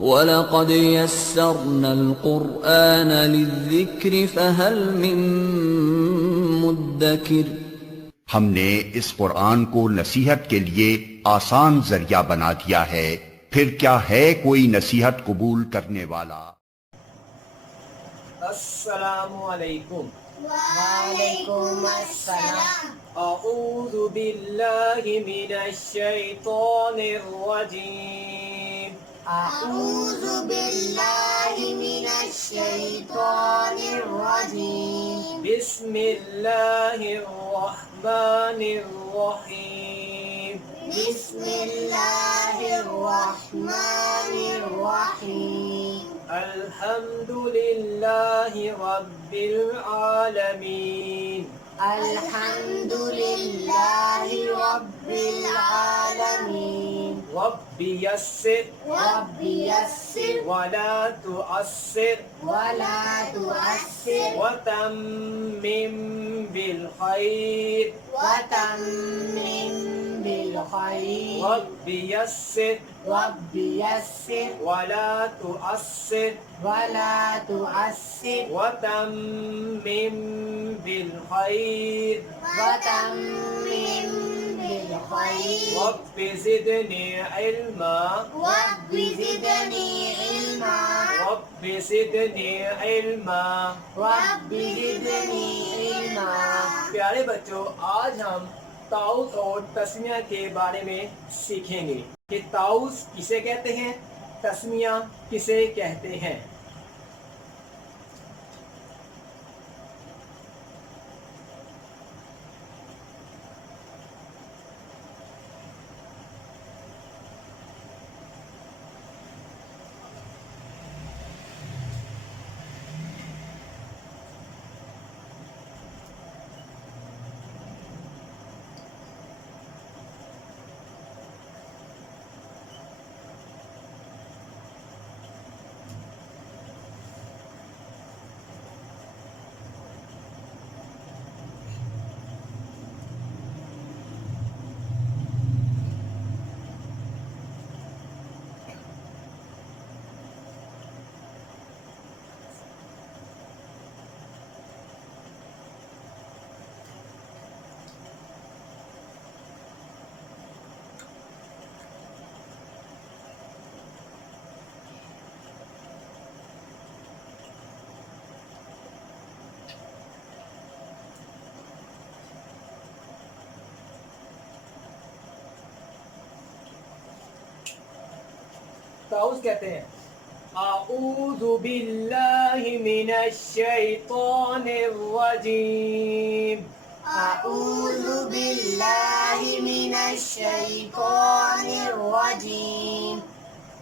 وَلَقَدْ يَسَّرْنَا الْقُرْآنَ لِلذِّكْرِ فَهَلْ مِن مُدَّكِرٍ۔ ہم نے اس قرآن کو نصیحت کے لیے آسان ذریعہ بنا دیا ہے، پھر کیا ہے کوئی نصیحت قبول کرنے والا؟ السلام علیکم۔ وعلیکم السلام۔ اعوذ باللہ من الشیطان الرجیم۔ اعوذ باللہ من الشیطان الرجیم۔ بسم اللہ الرحمن الرحیم۔ بسم اللہ الرحمن الرحیم۔ الحمد للہ رب العالمین۔ الحمد للہ رب العالمین۔ رب یسر رب یسر ولا تعسر ولا تعسر وتمم بالخیر۔ وتمم بالخیر۔ رب یسر رب یسر ولا تعسر ولا تعسر وتمم بالخیر۔ وتمم بالخیر۔ رب زدنی علما رب زدنی علما رب زدنی علما۔ رب زدنی علما۔ پیارے بچوں، آج ہم طاؤس اور تسمیہ کے بارے میں سیکھیں گے کہ طاؤس کسے کہتے ہیں، تسمیہ کسے کہتے ہیں۔ طاؤس کہتے ہیں اعوذ باللہ من الشیطان الرجیم۔ اعوذ باللہ من الشیطان الرجیم۔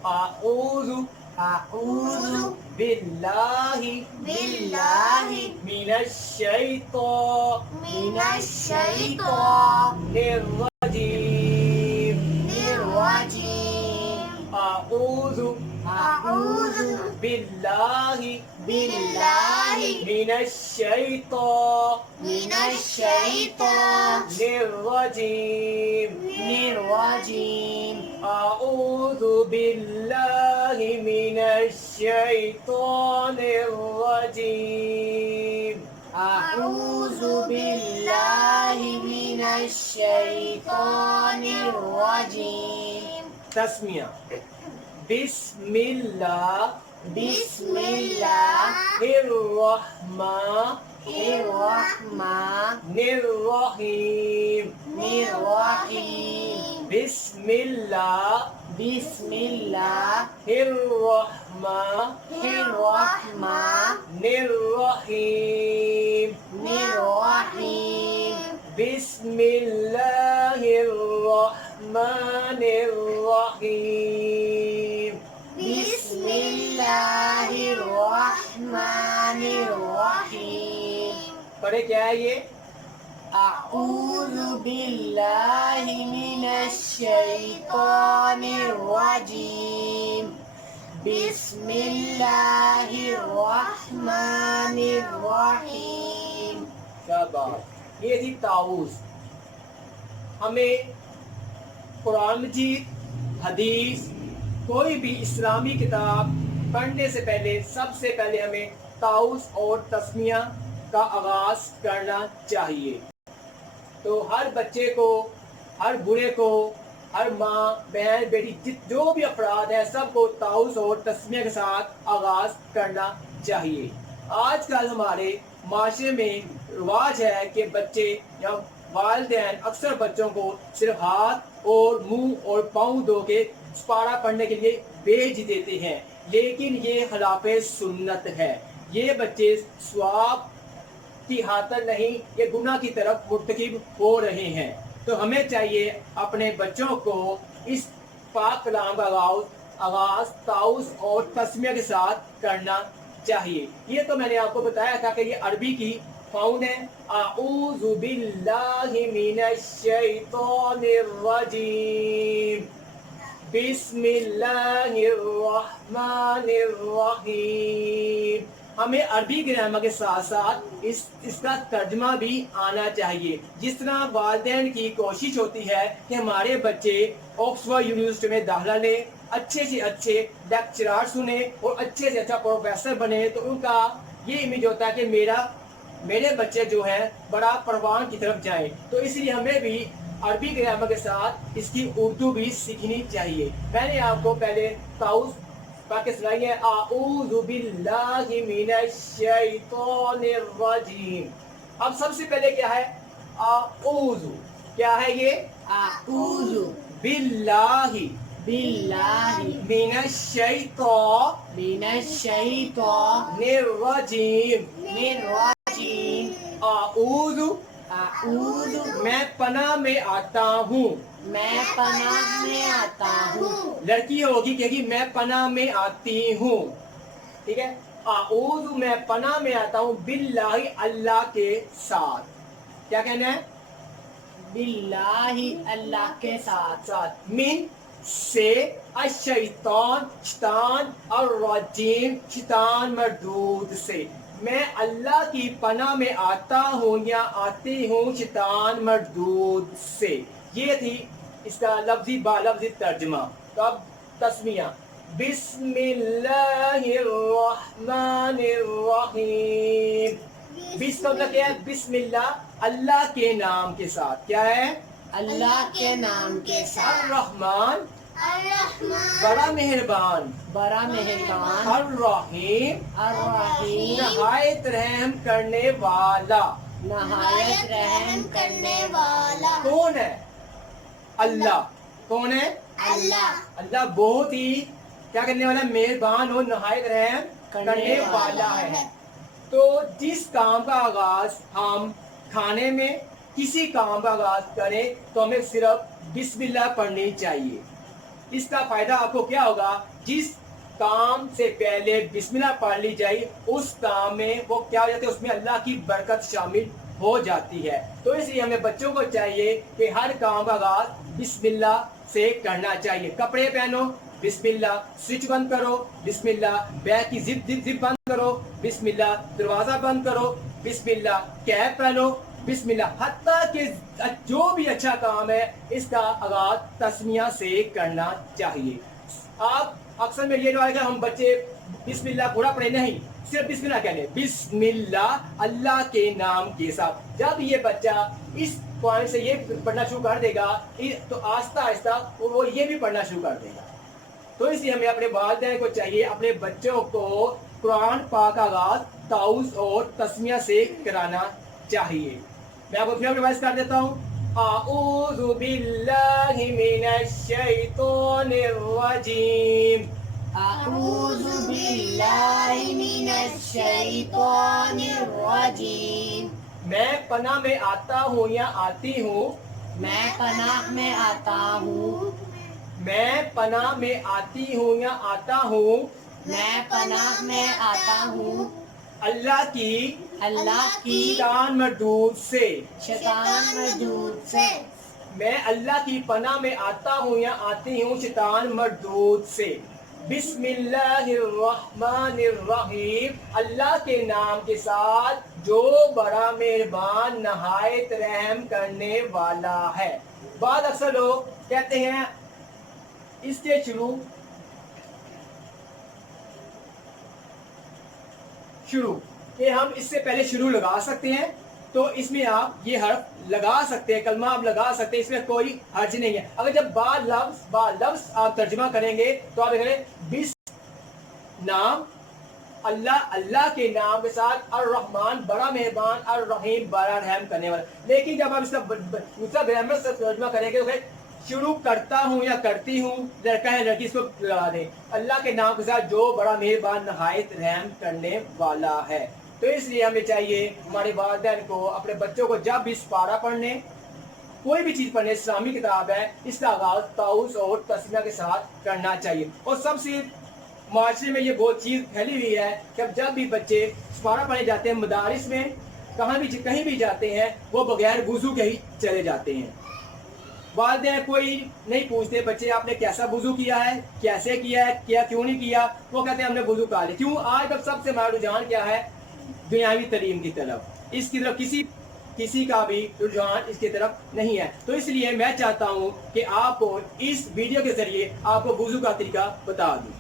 اعوذ اعوذ باللہ باللہ من الشیطان من الشیطان الرجیم۔ الرجیم۔ اعوذ اعوذ باللہ باللہ من الشیطان من الشیطان الرجیم۔ الرجیم۔ اعوذ باللہ من الشیطان الرجیم۔ اعوذ باللہ من الشیطان الرجیم۔ تسمیہ بسم اللہ بسم اللہ الرحمن الرحمن الرحیم۔ الرحیم۔ بسم اللہ بسم اللہ الرحمن الرحمن الرحیم۔ الرحیم۔ بسم اللہ الرحمن الرحیم۔ بسم اللہ الرحمن الرحیم۔ پڑھے کیا ہے یہ؟ اعوذ باللہ من الشیطان الرجیم۔ بسم اللہ الرحمن الرحیم۔ شاباش، یہ تھی طاؤس۔ ہمیں قرآن مجید، حدیث کوئی بھی اسلامی کتاب پڑھنے سے پہلے سب سے پہلے ہمیں تعوذ اور تسمیہ کا آغاز کرنا چاہیے. تو ہر بچے کو، ہر بوڑھے کو، ہر ماں بہن بیٹی جو بھی افراد ہیں سب کو تعوذ اور تسمیہ کے ساتھ آغاز کرنا چاہیے. آج کل ہمارے معاشرے میں رواج ہے کہ بچے یا والدین اکثر بچوں کو صرف ہاتھ اور منہ اور پاؤں دھو کے سپارہ پڑھنے کے لیے بھیج دیتے ہیں، لیکن یہ خلاف سنت ہے. یہ بچے ثواب کی خاطر نہیں، یہ گناہ کی طرف مرتکب ہو رہے ہیں. تو ہمیں چاہیے اپنے بچوں کو اس پاک کلام کا آغاز تعوذ اور تسمیہ کے ساتھ کرنا چاہیے. یہ تو میں نے آپ کو بتایا تھا کہ یہ عربی کی فاؤنڈ ہے. اعوذ باللہ من الشیطان الرجیم، بسم اللہ الرحمن الرحیم. ہمیں عربی گرامر کے ساتھ ساتھ اس کا ترجمہ بھی آنا چاہیے. جس طرح والدین کی کوشش ہوتی ہے کہ ہمارے بچے آکسفورڈ یونیورسٹی میں داخلہ لیں، اچھے سے اچھے لیکچرار سنیں اور اچھے سے اچھا پروفیسر بنے، تو ان کا یہ امیج ہوتا ہے کہ میرے بچے جو ہیں بڑا پروان کی طرف جائیں. تو اس لیے ہمیں بھی عربی گرامر کے ساتھ اس کی اردو بھی سیکھنی چاہیے. میں نے آپ کو پہلے تعوذ پڑھ کے سنائی ہے. اعوذ باللہ من الشیطان الرجیم. اب سب سے پہلے کیا ہے؟ اعوذ. کیا ہے یہ؟ اعوذ باللہ من الشیطان الرجیم. اعوذ میں پناہ میں آتا ہوں. میں پناہ میں آتا ہوں. لڑکی ہوگی کہ میں پناہ میں آتی ہوں. ٹھیک ہے. اعوذ میں پناہ میں آتا ہوں باللہ اللہ کے ساتھ. کیا کہنا ہے؟ باللہ اللہ کے ساتھ. من سے، الشیطان شیطان، الرجیم شیطان مردود سے. میں اللہ کی پناہ میں آتا ہوں یا آتی ہوں شیطان مردود سے. یہ تھی اس کا لفظی با لفظی ترجمہ. تو اب تسمیہ. بسم اللہ الرحمن الرحیم. بسم اللہ کیا ہے؟ بسم اللہ اللہ کے نام کے ساتھ. کیا ہے؟ اللہ کے نام کے ساتھ. الرحمن بڑا مہربان. الرحیم نہایت رحم کرنے والا. نہایت رحم کرنے والا. کون ہے؟ اللہ. کون ہے؟ اللہ بہت ہی کیا کرنے والا؟ مہربان اور نہایت رحم کرنے والا ہے. تو جس کام کا آغاز ہم کھانے میں کسی کام کا آغاز کریں تو ہمیں صرف بسم اللہ پڑھنی چاہیے. اس کا فائدہ آپ کو کیا ہوگا؟ جس کام سے پہلے بسم اللہ پڑھ لی جائے اس کام میں وہ کیا ہو جاتا ہے؟ اس میں اللہ کی برکت شامل ہو جاتی ہے. تو اس لیے ہمیں بچوں کو چاہیے کہ ہر کام کا آغاز بسم اللہ سے کرنا چاہیے. کپڑے پہنو، بسم اللہ. سوئچ بند کرو، بسم اللہ. بیگ کی زپ بند کرو، بسم اللہ. دروازہ بند کرو، بسم اللہ. کیپ پہنو، بسم اللہ. حتیٰ کہ جو بھی اچھا کام ہے اس کا آغاز تسمیہ سے کرنا چاہیے. آپ اکثر میں یہ رہا ہے کہ ہم بچے بسم اللہ پورا پڑھے نہیں، صرف بسم اللہ کہنے. بسم اللہ اللہ کے نام کے ساتھ. جب یہ بچہ اس پوائنٹ سے یہ پڑھنا شروع کر دے گا تو آہستہ آہستہ وہ یہ بھی پڑھنا شروع کر دے گا. تو اس لیے ہمیں اپنے والدین کو چاہیے اپنے بچوں کو قرآن پاک کا آغاز تعوذ اور تسمیہ سے کرانا چاہیے. میں آپ کو پھر ریوائز کر دیتا ہوں. اعوذ باللہ من الشیطان الرجیم. اعوذ باللہ من الشیطان الرجیم. میں پناہ میں آتا ہوں یا آتی ہوں. میں پناہ میں آتا ہوں. میں پناہ میں آتی ہوں یا آتا ہوں. میں پناہ میں آتا ہوں اللہ کی شیطان مردود سے. شیطان مردود سے. میں اللہ کی پناہ میں آتا ہوں یا آتی ہوں شیطان مردود سے. بسم اللہ الرحمن الرحیم. اللہ کے نام کے ساتھ جو بڑا مہربان نہایت رحم کرنے والا ہے. بعض اکثر لوگ کہتے ہیں اس کے شروع شروع، کہ ہم اس سے پہلے شروع لگا سکتے ہیں، تو اس میں آپ یہ حرف لگا سکتے ہیں، کلمہ آپ لگا سکتے ہیں، اس میں کوئی حرج نہیں ہے۔ اگر جب با لفظ آپ ترجمہ کریں گے تو آپ دیکھیں بسم نام اللہ، اللہ کے نام کے ساتھ، الرحمن بڑا مہربان، الرحیم بڑا رحم کرنے والا۔ لیکن جب آپ اس کا دوسرا گرامر سے ترجمہ کریں گے تو شروع کرتا ہوں یا کرتی ہوں، لڑکا ہے لڑکی، اس کو لگا دیں اللہ کے نام کے ساتھ جو بڑا مہربان نہایت رحم کرنے والا ہے۔ تو اس لیے ہمیں چاہیے ہمارے والدین کو اپنے بچوں کو جب بھی پارہ پڑھنے، کوئی بھی چیز پڑھنے، اسلامی کتاب ہے، اس کا آغاز تعوذ اور تسمیہ کے ساتھ کرنا چاہیے۔ اور سب سے معاشرے میں یہ بہت چیز پھیلی ہوئی ہے کہ اب جب بھی بچے پارہ پڑھنے جاتے ہیں مدارس میں، کہیں بھی جاتے ہیں، وہ بغیر وضو کے ہی چلے جاتے ہیں۔ والدین کوئی نہیں پوچھتے بچے آپ نے کیسا وضو کیا ہے، کیسے کیا ہے، کیوں نہیں کیا، وہ کہتے ہیں ہم نے وضو کر لیا۔ کیوں؟ آج تک سب سے ہمارا رجحان کیا ہے؟ دنیاوی تعلیم کی طرف، اس کی طرف کسی کا بھی رجحان اس کی طرف نہیں ہے۔ تو اس لیے میں چاہتا ہوں کہ آپ کو اس ویڈیو کے ذریعے آپ کو وضو کا طریقہ بتا دوں۔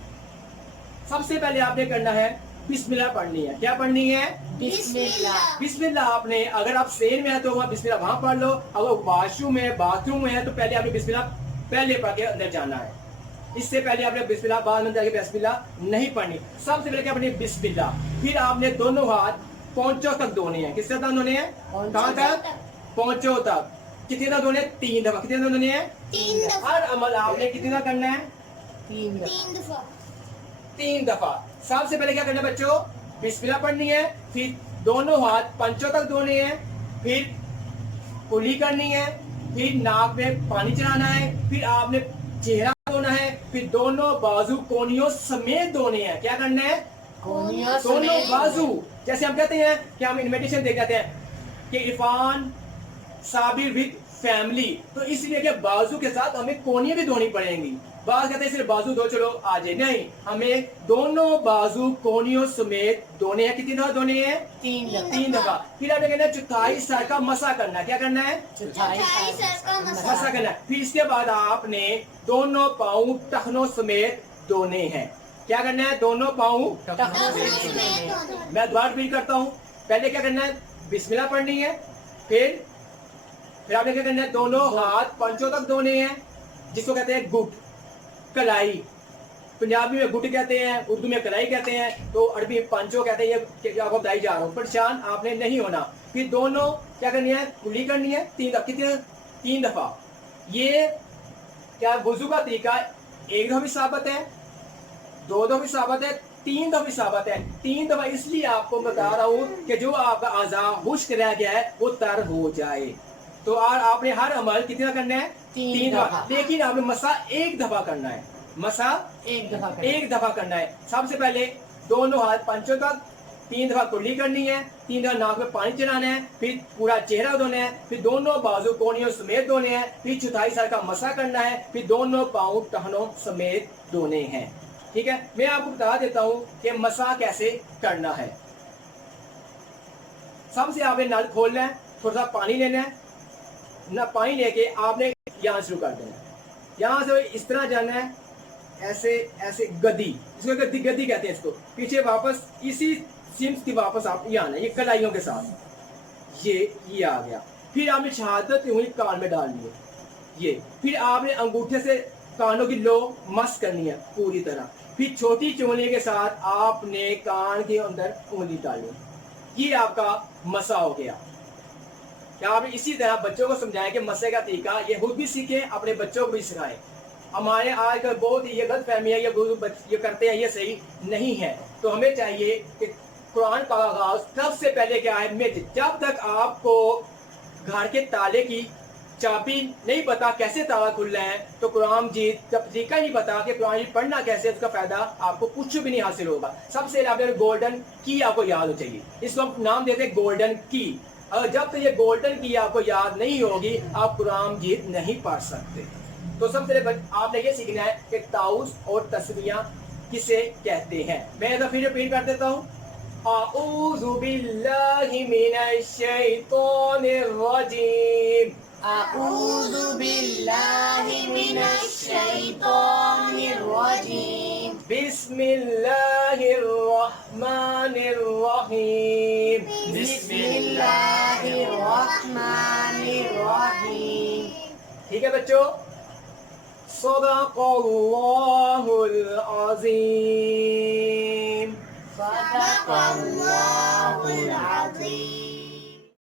سب سے پہلے آپ نے کرنا ہے بسم اللہ پڑھنی ہے۔ کیا پڑھنی ہے؟ بسم اللہ۔ بسم اللہ آپ نے، اگر آپ سین میں ہے تو وہاں بسم اللہ وہاں پڑھ لو، اگر واش روم میں باتھ روم میں ہے تو پہلے آپ نے بسم اللہ پہلے پڑھ کے اندر جانا ہے۔ اس سے پہلے آپ نے بسم اللہ بعد میں جا کے بسم اللہ نہیں پڑھنی۔ سب سے پہلے کیا پڑھنی؟ بسم اللہ۔ پھر آپ نے دونوں ہاتھ پونچوں تک دھونے ہیں۔ کس طرح دھونے ہیں؟ کہاں تک؟ پونچوں تک۔ کتنے دفعہ دھونے؟ 3 دفعہ۔ کتنے دفعہ دھونے ہیں؟ 3 دفعہ۔ ہر عمل آپ نے کتنے دفعہ کرنا ہے؟ 3 دفعہ۔ 3 دفعہ۔ سب سے پہلے کیا کرنا ہے بچوں؟ بسم اللہ پڑھنی ہے، پھر دونوں ہاتھ پنچوں تک دھونے ہیں، پھر کلی کرنی ہے، پھر ناک میں پانی چڑھانا ہے، پھر آپ نے چہرہ دھونا ہے، پھر دونوں بازو کونیوں سمیت دھونے ہیں۔ کیا کرنا ہے؟ دونوں بازو۔ جیسے ہم کہتے ہیں کہ ہم انویٹیشن دے جاتے ہیں کہ عرفان صابر وتھ فیملی، تو اس لیے کہ بازو کے ساتھ ہمیں کونیاں بھی دھونی پڑیں گی۔ بعض کہتے ہیں صرف بازو دھو چلو آ جائے، نہیں، ہمیں دونوں بازو کونیوں سمیت دھونے ہیں۔ کتنی دفعہ دھونے ہیں؟ 3 دفعہ۔ پھر آپ نے کہنا ہے چوتھائی سر کا مسح کرنا ہے۔ کیا کرنا ہے؟ چوتھائی سر کا مسح کرنا ہے۔ پھر اس کے بعد آپ نے دونوں پاؤں ٹخنوں سمیت دھونے ہیں۔ کیا کرنا ہے؟ دونوں پاؤں میں دوبارہ ریپیٹ کرتا ہوں۔ پہلے کیا کرنا ہے؟ بسم اللہ پڑھنی ہے، پھر آپ نے کیا کرنا ہے؟ دونوں ہاتھ پنچوں تک دھونے ہیں، جس کو کہتے ہیں گٹ، کلائی۔ پنجابی میں گٹ کہتے ہیں، اردو میں کلائی کہتے ہیں، تو عربی میں پنچوں کہتے ہیں۔ یہ آپ کو بتائی جا رہا ہوں، پریشان آپ نے نہیں ہونا۔ پھر دونوں کیا کرنی ہے؟ کلی کرنی ہے 3 دفعہ۔ کتنے؟ 3 دفعہ۔ یہ کیا وضو کا طریقہ 1 دفعہ بھی ثابت ہے، 2 دفعہ بھی ثابت ہے، 3 دفعہ بھی ثابت ہے۔ 3 دفعہ اس لیے آپ کو بتا رہا ہوں کہ جو آپ کا اعضاء خشک رہ گیا ہے وہ تر ہو جائے۔ تو آپ نے ہر عمل کتنا کرنا ہے؟ 3 دفعہ۔ لیکن آپ نے مسح 1 دفعہ کرنا ہے، مسح 1 دفعہ کرنا ہے۔ سب سے پہلے دونوں ہاتھ پنچوں تک 3 دفعہ کلی کرنی ہے، 3 دفعہ ناک میں پانی چڑھانا ہے، پھر پورا چہرہ دھونا ہے، پھر دونوں بازو کونیوں سمیت دھونے ہیں، پھر چوتھائی سر کا مسح کرنا ہے، پھر دونوں پاؤں ٹہنوں سمیت دھونے ہیں۔ ٹھیک ہے، میں آپ کو بتا دیتا ہوں کہ مسح کیسے کرنا ہے۔ سب سے آپ نے نل کھولنا ہے، تھوڑا سا پانی لینا ہے، نہ پانی لے کے آپ نے یہاں شروع کر دینا ہے، یہاں سے اس طرح جانا ہے، ایسے ایسے گدی، اس کو گدی کہتے ہیں اس کو، پیچھے واپس اسی سمت کی واپس آپ یہ آنا ہے، یہ کلائیوں کے ساتھ، یہ آ گیا۔ پھر آپ نے شہادت کی انگلی کان میں ڈالنی ہے، یہ پھر آپ نے انگوٹھے سے کانوں کی لو مس کرنی ہے پوری طرح، پھر چھوٹی چونگلی کے ساتھ آپ نے کان کے اندر انگلی ڈالنی، یہ آپ کا مسح ہو گیا۔ کیا آپ اسی طرح بچوں کو سمجھائیں کہ مسح کا طریقہ یہ خود بھی سیکھیں، اپنے بچوں کو بھی سکھائیں۔ ہمارے آج کل بہت ہی یہ غلط فہمی ہے، یہ کرتے ہیں، یہ صحیح نہیں ہے۔ تو ہمیں چاہیے کہ قرآن کا آغاز سب سے پہلے کیا ہے؟ مت۔ جب تک آپ کو گھر کے تالے کی چابی نہیں پتا کیسے تالا کھلنا ہے، تو قرآن مجید جب طریقہ نہیں پتا کہ قرآن مجید پڑھنا کیسے، اس کا فائدہ آپ کو کچھ بھی نہیں حاصل ہوگا۔ سب سے پہلے گولڈن کی آپ کو یاد ہو چاہیے، اس کو ہم نام دیتے ہیں گولڈن کی۔ اگر جب تک یہ گولڈن کی آپ کو یاد نہیں ہوگی، آپ قرآن مجید نہیں پڑھ سکتے۔ تو سب سے پہلے آپ نے یہ سیکھنا ہے کہ تعوذ اور تسمیہ کسے کہتے ہیں۔ میں ایک پھر ریپیٹ کر دیتا ہوں، اعوذ باللہ من الشیطان الرجیم، اعوذ باللہ من الشیطان الرجیم، بسم اللہ الرحمن الرحمن الرحیم بسم اللہ الرحمن الرحیم. ٹھیک ہے بچوں. صدق اللہ العظیم. صدق اللہ العظیم.